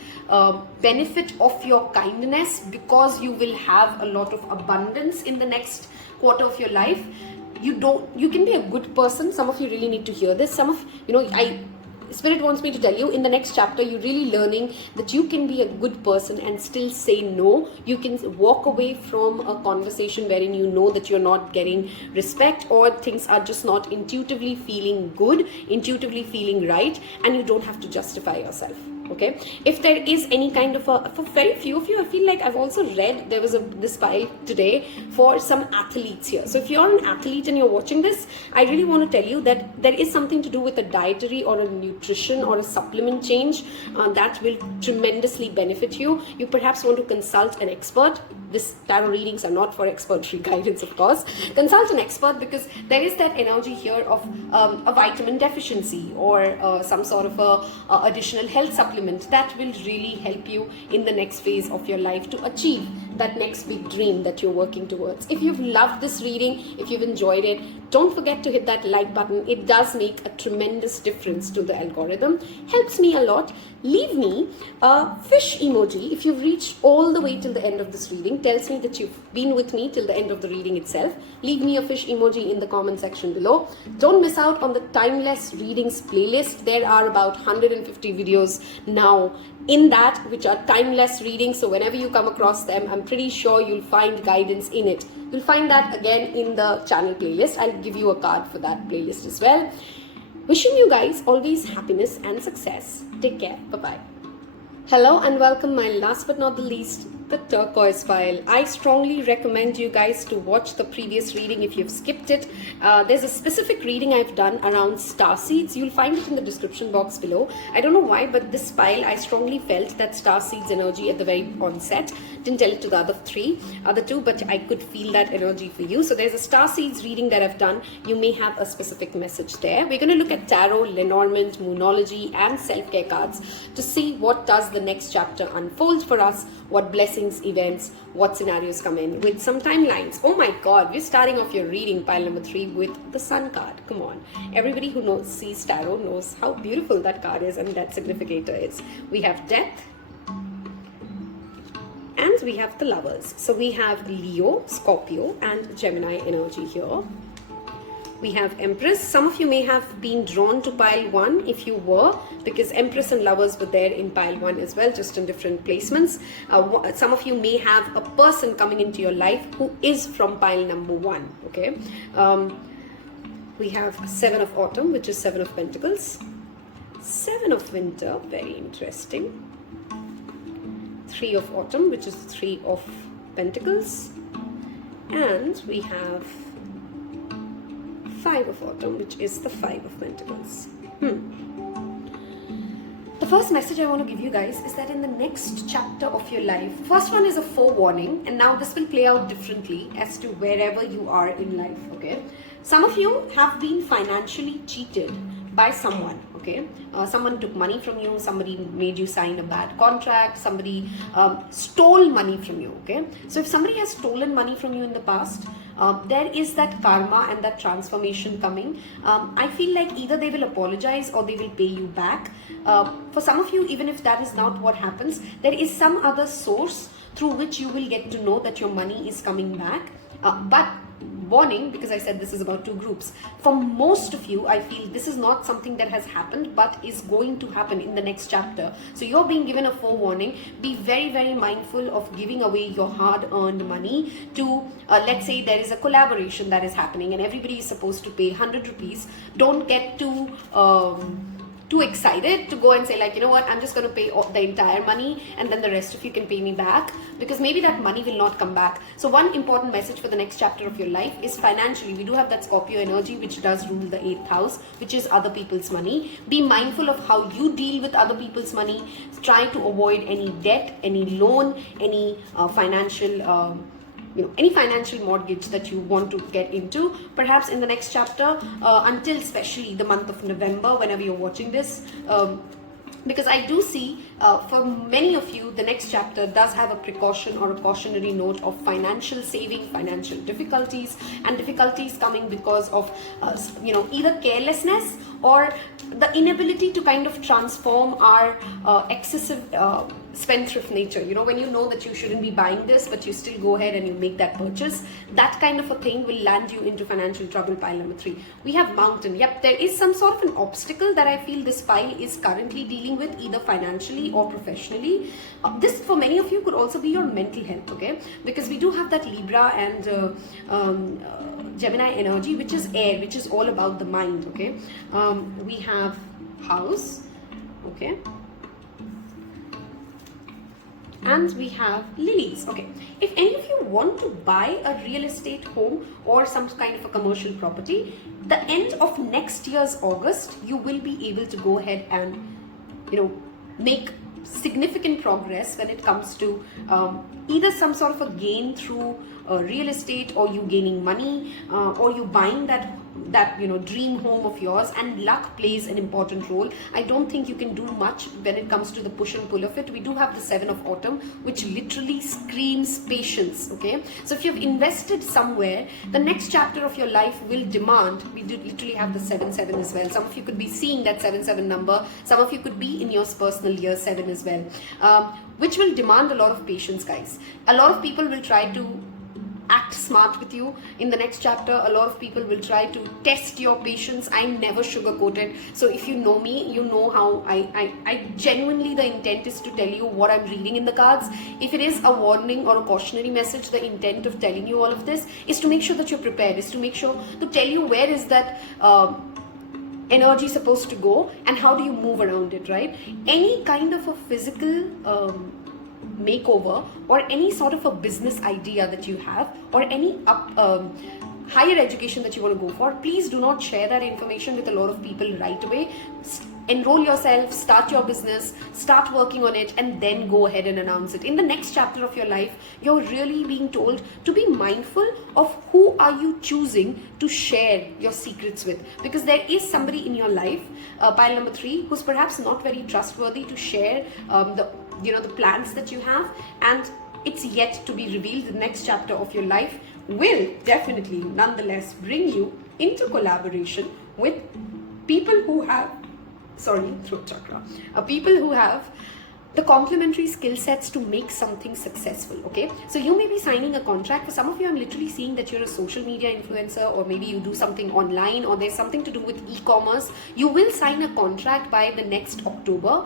benefit of your kindness, because you will have a lot of abundance in the next quarter of your life. You can be a good person. Some of you really need to hear this. Spirit wants me to tell you, in the next chapter, you're really learning that you can be a good person and still say no. You can walk away from a conversation wherein you know that you're not getting respect, or things are just not intuitively feeling good, intuitively feeling right, and you don't have to justify yourself. Okay, if there is any kind of for very few of you, I feel like I've also read, there was this pile today for some athletes here. So if you're an athlete and you're watching this, I really want to tell you that there is something to do with a dietary or a nutrition or a supplement change that will tremendously benefit you. You perhaps want to consult an expert. This tarot readings are not for expert guidance, of course. Consult an expert, because there is that energy here of a vitamin deficiency, or some sort of a additional health supplement that will really help you in the next phase of your life to achieve that next big dream that you're working towards. If you've loved this reading, if you've enjoyed it, don't forget to hit that like button. It does make a tremendous difference to the algorithm. Helps me a lot. Leave me a fish emoji if you've reached all the way till the end of this reading. Tells me that you've been with me till the end of the reading itself. Leave me a fish emoji in the comment section below. Don't miss out on the Timeless Readings playlist. There are about 150 videos now in that which are timeless readings. So whenever you come across them, I'm pretty sure you'll find guidance in it. You'll find that again in the channel playlist. I'll give you a card for that playlist as well. Wishing you guys always happiness and success. Take care. Bye-bye. Hello and welcome, my last but not the least, the Turquoise file. I strongly recommend you guys to watch the previous reading if you've skipped it. There's a specific reading I've done around star seeds. You'll find it in the description box below. I don't know why, but this file, I strongly felt that star seeds energy at the very onset. Didn't tell it to the other two, but I could feel that energy for you. So there's a star seeds reading that I've done. You may have a specific message there. We're going to look at tarot, Lenormand, Moonology, and self-care cards to see what does the next chapter unfold for us, what blessings, events, what scenarios come in with some timelines. Oh my god, we're starting off your reading, pile number 3, with the Sun card. Come on, everybody who sees tarot knows how beautiful that card is and that significator is. We have death and we have the Lovers. So we have Leo, Scorpio and Gemini energy here. We have Empress. Some of you may have been drawn to pile 1 if you were, because Empress and Lovers were there in pile 1 as well, just in different placements. Some of you may have a person coming into your life who is from pile number 1. Okay. We have 7 of Autumn, which is 7 of Pentacles. 7 of Winter, very interesting. 3 of Autumn, which is 3 of Pentacles. And we have 5 of Autumn, which is the 5 of Pentacles. The first message I want to give you guys is that in the next chapter of your life, first one is a forewarning, and now this will play out differently as to wherever you are in life, okay? Some of you have been financially cheated by someone, okay? Someone took money from you, somebody made you sign a bad contract, somebody stole money from you, okay? So if somebody has stolen money from you in the past, there is that karma and that transformation coming. I feel like either they will apologize or they will pay you back. For some of you, even if that is not what happens, there is some other source through which you will get to know that your money is coming back. But warning, because I said this is about 2 groups. For most of you, I feel this is not something that has happened but is going to happen in the next chapter. So you're being given a forewarning. Be very, very mindful of giving away your hard-earned money to, let's say there is a collaboration that is happening and everybody is supposed to pay 100 rupees. Don't get too excited to go and say like, you know what, I'm just going to pay the entire money and then the rest of you can pay me back, because maybe that money will not come back. So one important message for the next chapter of your life is financially. We do have that Scorpio energy which does rule the 8th house, which is other people's money. Be mindful of how you deal with other people's money. Try to avoid any debt, any loan, any financial any financial mortgage that you want to get into, perhaps in the next chapter, until especially the month of November, whenever you're watching this. Because I do see for many of you, the next chapter does have a precaution or a cautionary note of financial saving, financial difficulties, and difficulties coming because of, either carelessness or the inability to kind of transform our excessive spendthrift nature. You know, when you know that you shouldn't be buying this, but you still go ahead and you make that purchase, that kind of a thing will land you into financial trouble, pile number 3. We have Mountain. Yep, there is some sort of an obstacle that I feel this pile is currently dealing with, either financially or professionally. This for many of you could also be your mental health, okay? Because we do have that Libra and Gemini energy, which is air, which is all about the mind, okay? We have House, okay? And we have Lilies. Okay, if any of you want to buy a real estate home or some kind of a commercial property, the end of next year's August, you will be able to go ahead and, make significant progress when it comes to either some sort of a gain through real estate, or you gaining money, or you buying that dream home of yours, and luck plays an important role. I don't think you can do much when it comes to the push and pull of it. We do have the 7 of Autumn, which literally screams patience, okay? So if you've invested somewhere, the next chapter of your life will demand, we do literally have the 7-7 as well. Some of you could be seeing that 7-7 number. Some of you could be in your personal year 7 as well, which will demand a lot of patience, guys. A lot of people will try to act smart with you in the next chapter. A lot of people will try to test your patience. I never sugarcoat it. So if you know me, you know how I genuinely, the intent is to tell you what I'm reading in the cards. If it is a warning or a cautionary message, the intent of telling you all of this is to make sure that you're prepared, is to make sure to tell you where is that energy supposed to go, and how do you move around it, right? Any kind of a physical makeover, or any sort of a business idea that you have, or any higher education that you want to go for, please do not share that information with a lot of people right away. Enroll yourself, start your business, start working on it, and then go ahead and announce it. In the next chapter of your life, you're really being told to be mindful of who are you choosing to share your secrets with, because there is somebody in your life, pile number 3, who's perhaps not very trustworthy to share the plans that you have, and it's yet to be revealed. The next chapter of your life will definitely nonetheless bring you into collaboration with people who have throat chakra, people who have the complementary skill sets to make something successful. Okay, so you may be signing a contract. For some of you, I'm literally seeing that you're a social media influencer, or maybe you do something online, or there's something to do with e-commerce. You will sign a contract by the next October,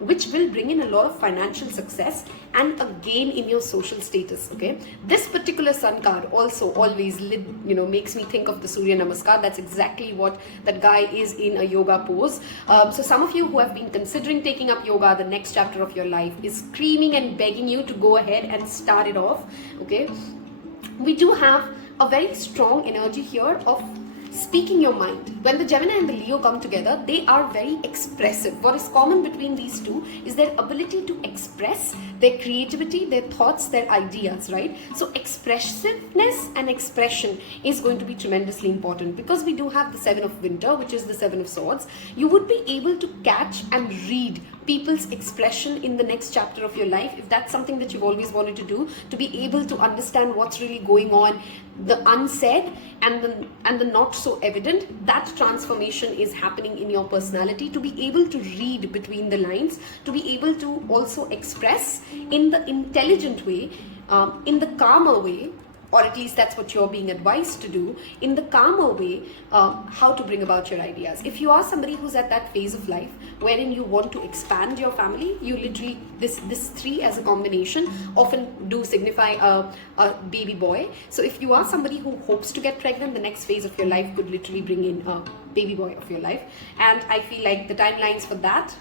which will bring in a lot of financial success and a gain in your social status. Okay, this particular sun card also always makes me think of the Surya Namaskar. That's exactly what that guy is in a yoga pose. So some of you who have been considering taking up yoga, the next chapter of your life is screaming and begging you to go ahead and start it off. Okay, we do have a very strong energy here of speaking your mind. When the Gemini and the Leo come together, they are very expressive. What is common between these two is their ability to express their creativity, their thoughts, their ideas, right? So expressiveness and expression is going to be tremendously important, because we do have the 7 of winter, which is the 7 of swords. You would be able to catch and read people's expression in the next chapter of your life, if that's something that you've always wanted to do, to be able to understand what's really going on, the unsaid and the not so evident. That transformation is happening in your personality, to be able to read between the lines, to be able to also express in the intelligent way, in the calmer way, or at least that's what you're being advised to do, in the calmer way, how to bring about your ideas. If you are somebody who's at that phase of life wherein you want to expand your family, you literally, this 3 as a combination often do signify a baby boy. So if you are somebody who hopes to get pregnant, the next phase of your life could literally bring in a baby boy of your life. And I feel like the timelines for that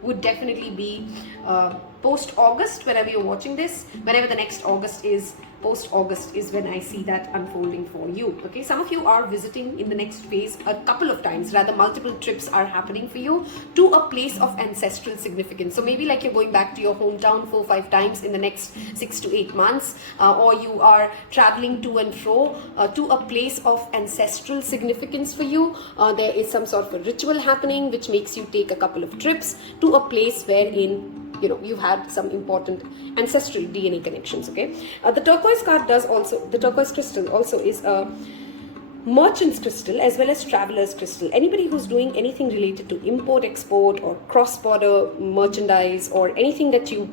would definitely be post-August, whenever you're watching this. Whenever the next August is, post-August is when I see that unfolding for you. Okay, some of you are visiting in the next phase a couple of times, rather multiple trips are happening for you to a place of ancestral significance. So maybe like you're going back to your hometown 4 or 5 times in the next 6 to 8 months, or you are traveling to and fro to a place of ancestral significance for you. There is some sort of a ritual happening which makes you take a couple of trips to a place wherein you've had some important ancestral DNA connections. Okay, the turquoise card does also, the turquoise crystal also is a merchant's crystal as well as traveler's crystal. Anybody who's doing anything related to import, export, or cross-border merchandise, or anything that you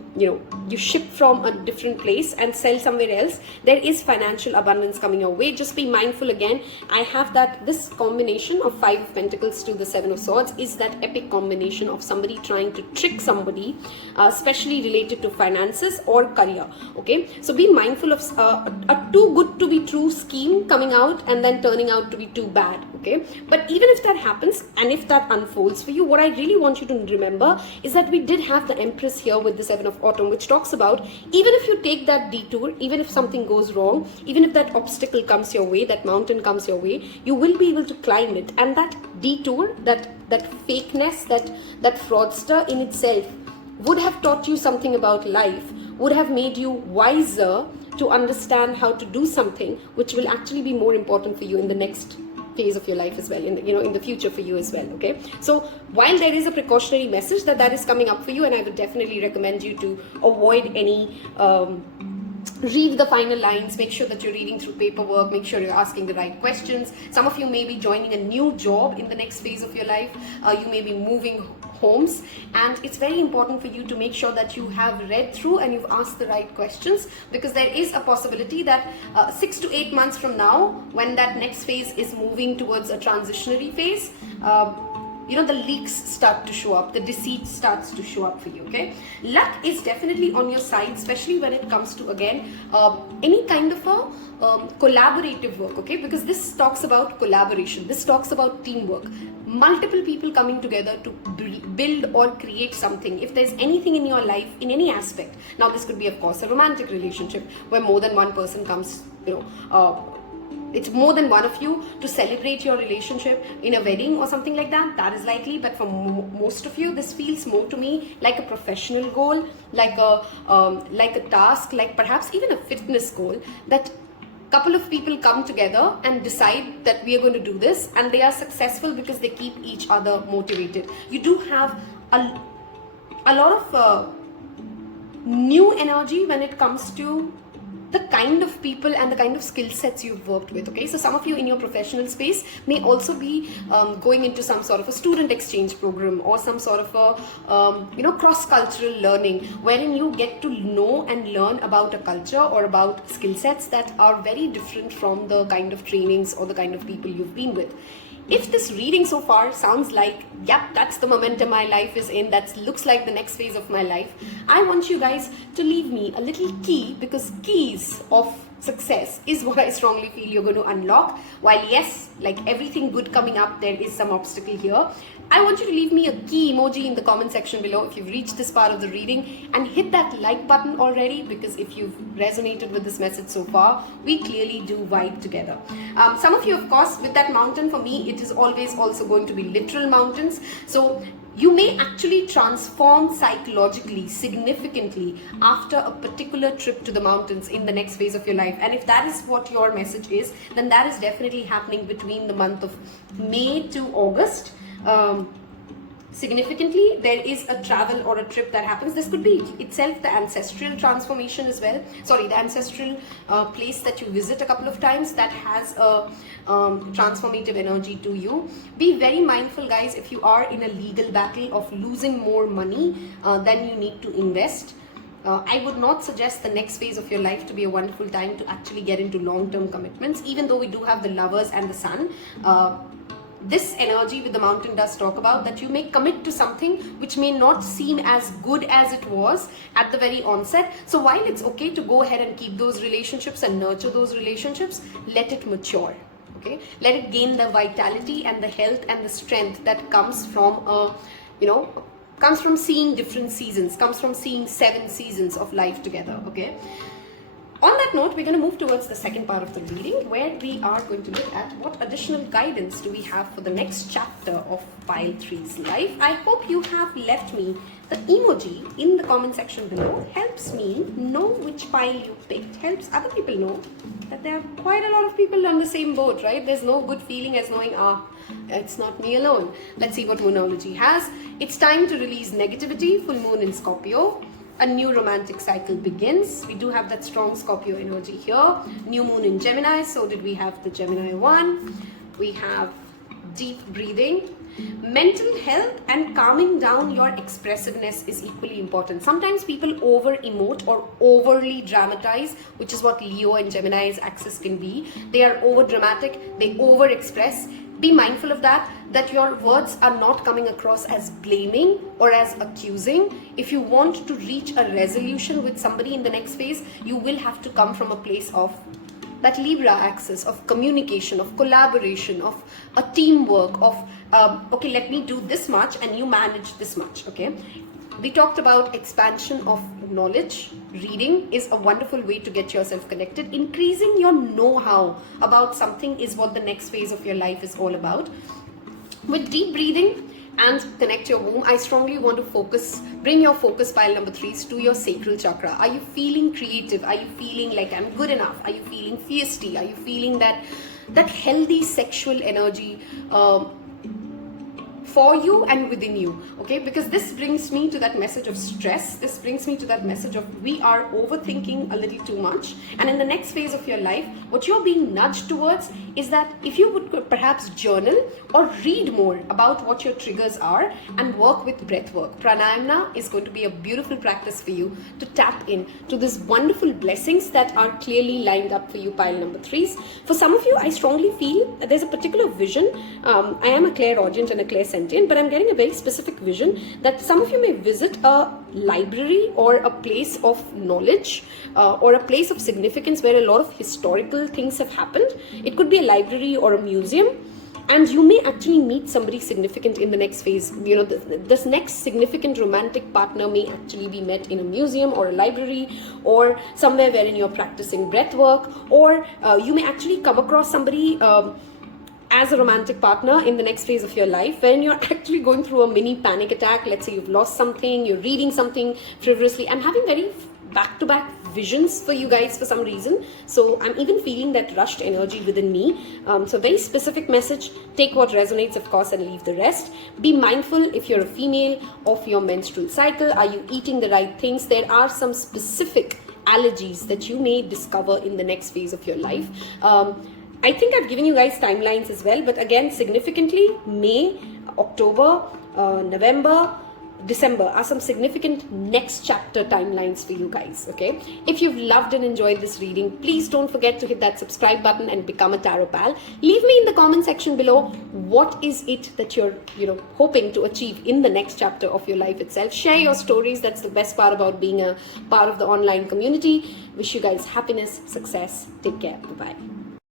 ship from a different place and sell somewhere else, there is financial abundance coming your way. Just be mindful. Again, I have that this combination of 5 of Pentacles to the 7 of Swords is that epic combination of somebody trying to trick somebody, especially related to finances or career. Okay, so be mindful of a too good to be true scheme coming out and then turning out to be too bad. Okay, but even if that happens and if that unfolds for you, what I really want you to remember is that we did have the Empress here with the 7 of Autumn, which talks about even if you take that detour, even if something goes wrong, even if that obstacle comes your way, that mountain comes your way, you will be able to climb it. And that detour, that fakeness, that fraudster in itself would have taught you something about life, would have made you wiser to understand how to do something which will actually be more important for you in the next phase of your life as well, in the future for you as well. Okay, so while there is a precautionary message that is coming up for you, and I would definitely recommend you to avoid any read the final lines, make sure that you're reading through paperwork, make sure you're asking the right questions. Some of you may be joining a new job in the next phase of your life, you may be moving homes, and it's very important for you to make sure that you have read through and you've asked the right questions, because there is a possibility that 6 to 8 months from now, when that next phase is moving towards a transitionary phase, the leaks start to show up, the deceit starts to show up for you, okay? Luck is definitely on your side, especially when it comes to, again, any kind of a collaborative work, okay? Because this talks about collaboration, this talks about teamwork, multiple people coming together to build or create something. If there's anything in your life, in any aspect, now this could be, of course, a romantic relationship where more than one person comes, it's more than one of you to celebrate your relationship in a wedding or something like that. That is likely, but for most of you, this feels more to me like a professional goal, like a task, like perhaps even a fitness goal, that couple of people come together and decide that we are going to do this, and they are successful because they keep each other motivated. You do have a lot of new energy when it comes to the kind of people and the kind of skill sets you've worked with, okay? So some of you in your professional space may also be going into some sort of a student exchange program or some sort of a cross-cultural learning, wherein you get to know and learn about a culture or about skill sets that are very different from the kind of trainings or the kind of people you've been with. If this reading so far sounds like, yep, that's the momentum my life is in, that looks like the next phase of my life, I want you guys to leave me a little key, because keys of success is what I strongly feel you're going to unlock. While yes, like everything good coming up, there is some obstacle here. I want you to leave me a key emoji in the comment section below if you've reached this part of the reading, and hit that like button already, because if you've resonated with this message so far, we clearly do vibe together. Some of you, of course, with that mountain, for me, it is always also going to be literal mountains. So you may actually transform psychologically significantly after a particular trip to the mountains in the next phase of your life. And if that is what your message is, then that is definitely happening between the month of May to August. Significantly, there is a travel or a trip that happens. This could be itself the ancestral transformation as well. Sorry, the ancestral place that you visit a couple of times that has a transformative energy to you. Be very mindful, guys, if you are in a legal battle of losing more money than you need to invest. I would not suggest the next phase of your life to be a wonderful time to actually get into long-term commitments, even though we do have the Lovers and the Sun. This energy with the mountain does talk about that you may commit to something which may not seem as good as it was at the very onset. So while it's okay to go ahead and keep those relationships and nurture those relationships, let it mature. Okay, let it gain the vitality and the health and the strength that comes from comes from seeing different seasons, comes from seeing 7 seasons of life together. Okay. On that note, we're going to move towards the second part of the reading, where we are going to look at what additional guidance do we have for the next chapter of Pile 3's life. I hope you have left me the emoji in the comment section below. Helps me know which pile you picked. Helps other people know that there are quite a lot of people on the same boat, right? There's no good feeling as knowing, it's not me alone. Let's see what Moonology has. It's time to release negativity. Full moon in Scorpio. A new romantic cycle begins. We do have that strong Scorpio energy here. New moon in Gemini. So did we have the Gemini one. We have deep breathing. Mental health and calming down your expressiveness is equally important. Sometimes people over emote or overly dramatize, which is what Leo and Gemini's axis can be. They are over dramatic. They over express. Be mindful of that your words are not coming across as blaming or as accusing. If you want to reach a resolution with somebody in the next phase, you will have to come from a place of that Libra axis, of communication, of collaboration, of a teamwork, of, okay, let me do this much and you manage this much, okay? We talked about expansion of knowledge. Reading is a wonderful way to get yourself connected. Increasing your know-how about something is what the next phase of your life is all about. With deep breathing and connect your womb, I strongly want to bring your focus, pile number 3s, to your sacral chakra. Are you feeling creative? Are you feeling like I'm good enough? Are you feeling feisty? Are you feeling that healthy sexual energy for you and within you, okay? Because this brings me to that message of stress. This brings me to that message of we are overthinking a little too much. And in the next phase of your life, what you're being nudged towards is that if you would perhaps journal or read more about what your triggers are and work with breath work. Pranayama is going to be a beautiful practice for you to tap in to these wonderful blessings that are clearly lined up for you, pile number 3s. For some of you, I strongly feel that there's a particular vision. I am a clairaudient and a clairsentient. sentient, but I'm getting a very specific vision that some of you may visit a library or a place of knowledge or a place of significance where a lot of historical things have happened. It could be a library or a museum. And you may actually meet somebody significant in the next phase. You know, this next significant romantic partner may actually be met in a museum or a library or somewhere wherein you're practicing breath work, or you may actually come across somebody as a romantic partner in the next phase of your life when you're actually going through a mini panic attack. Let's say you've lost something, you're reading something frivolously. I'm having very back-to-back visions for you guys for some reason, so I'm even feeling that rushed energy within me. So very specific message. Take what resonates, of course, and leave the rest. Be mindful, if you're a female, of your menstrual cycle. Are you eating the right things? There are some specific allergies that you may discover in the next phase of your life. I think I've given you guys timelines as well, but again, significantly, May, October, November, December are some significant next chapter timelines for you guys, okay? If you've loved and enjoyed this reading, please don't forget to hit that subscribe button and become a tarot pal. Leave me in the comment section below what is it that you're, hoping to achieve in the next chapter of your life itself. Share your stories. That's the best part about being a part of the online community. Wish you guys happiness, success. Take care. Bye-bye.